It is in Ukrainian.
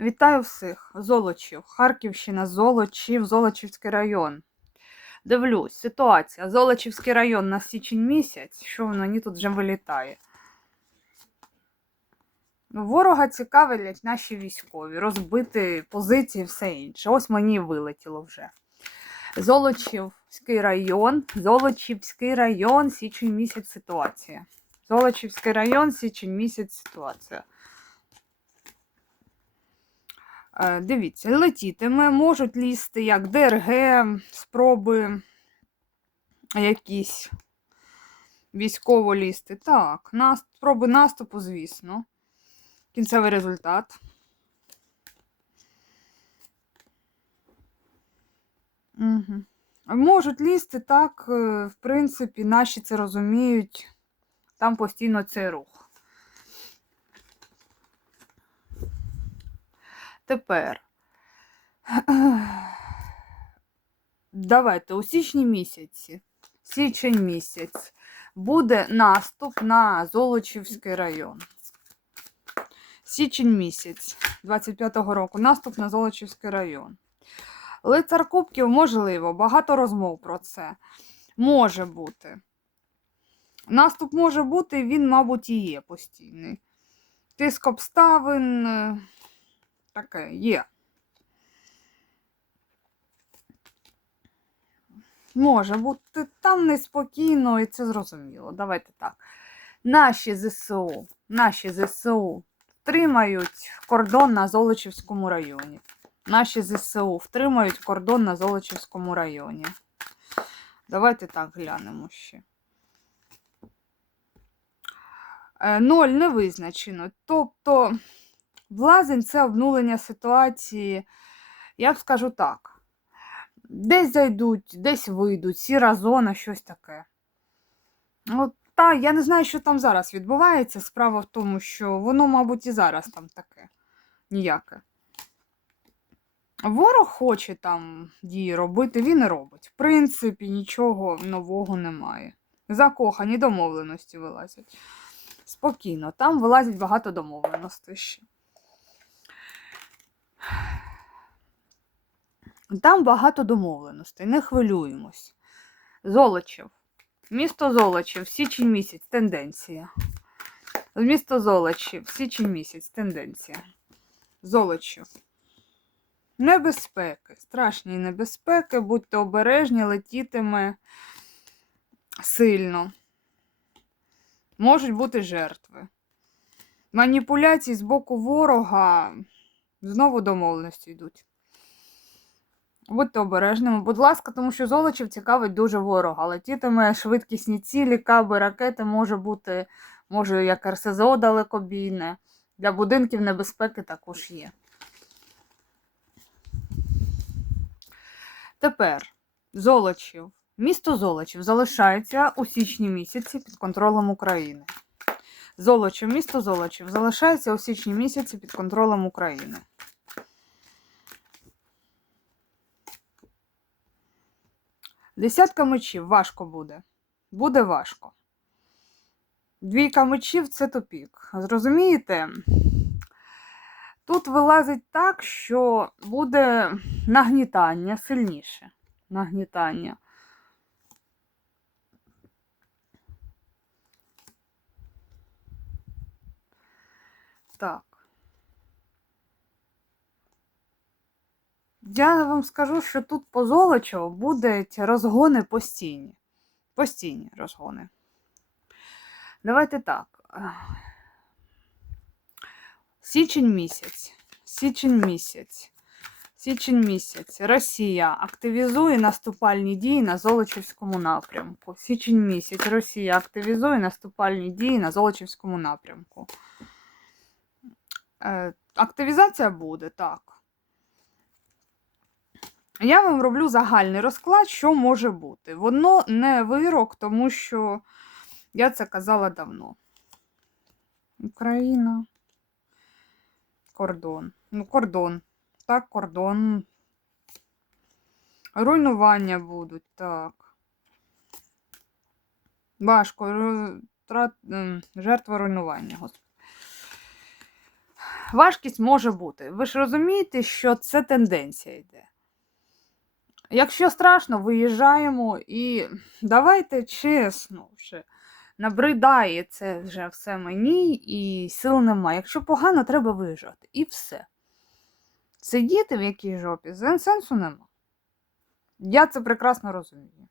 Вітаю всіх! Золочів, Харківщина, Золочів, Золочівський район. Дивлюсь, ситуація. Золочівський район на січень місяць. Що воно мені тут вже вилітає? Ну, Ворога цікавлять наші військові, розбити позиції, все інше. Ось мені і вилетіло вже. Золочівський район, Золочівський район, січень місяць ситуація. Золочівський район, січень місяць ситуація. Дивіться, летітиме, можуть лізти як ДРГ, спроби якісь військово лізти. Так, нас, спроби наступу, звісно. Кінцевий результат. Угу. Можуть лізти так, е, в принципі, наші це розуміють. Там постійно цей рух. Тепер. Давайте у січні місяці, січень місяць, буде наступ на Золочівський район. Січень місяць 25-го року наступ на Золочівський район. Лицар Кубків, можливо, багато розмов про це. Може бути. Наступ може бути, він, мабуть, і є постійний. Тиск обставин таке є. Може бути там неспокійно, і це зрозуміло. Давайте так. Наші ЗСУ, наші ЗСУ втримають кордон на Золочівському районі. Наші ЗСУ втримають кордон на Золочівському районі. Давайте так глянемо ще. Е, Ноль не визначено. Тобто, влазень це обнулення ситуації, я б скажу так. Десь зайдуть, десь вийдуть, сіра зона, щось таке. От, та, я не знаю, що там зараз відбувається. Справа в тому, що воно, мабуть, і зараз там таке ніяке. Ворог хоче там дії робити, він і робить. В принципі, нічого нового немає. Закохані домовленості вилазять. Спокійно, там вилазять багато домовленостей ще. Там багато домовленостей, не хвилюємось. Золочів. Місто Золочів, січень місяць, тенденція. Місто Золочів, січень місяць, тенденція. Золочів. Небезпеки, страшні небезпеки, будьте обережні, летітиме сильно. Можуть бути жертви. Маніпуляції з боку ворога знову домовленості йдуть. Будьте обережними, будь ласка, тому що золочів цікавить дуже ворога. Летітиме швидкісні цілі, каби, ракети може бути, може, як РСЗО далекобійне. Для будинків небезпеки також є. Тепер Золочів. Місто Золочів залишається у січні місяці під контролем України. Золочів, місто Золочів залишається у січні місяці під контролем України. Десятка мечів важко буде. Буде важко. Двійка мечів це тупік. Зрозумієте? Тут вилазить так, що буде нагнітання сильніше. Нагнітання. Так. Я вам скажу, що тут по Золочеву будуть розгони постійні. Постійні розгони. Давайте так. Січень місяць. Січень місяць. Січень місяць. Росія активізує наступальні дії на Золочівському напрямку. Січень місяць. Росія активізує наступальні дії на Золочівському напрямку. Е, активізація буде, так. Я вам роблю загальний розклад, що може бути. Воно не вирок, тому що я це казала давно. Україна. Кордон. Ну, кордон. Так, кордон. Руйнування будуть, так. Важко. Трат... ем, Жертва руйнування, господи. важкість може бути. Ви ж розумієте, що це тенденція йде. Якщо страшно, виїжджаємо і давайте чесно вже. Набридає це вже все мені і сил немає. Якщо погано, треба виїжджати. І все. Сидіти в якій жопі сен- сенсу нема. Я це прекрасно розумію.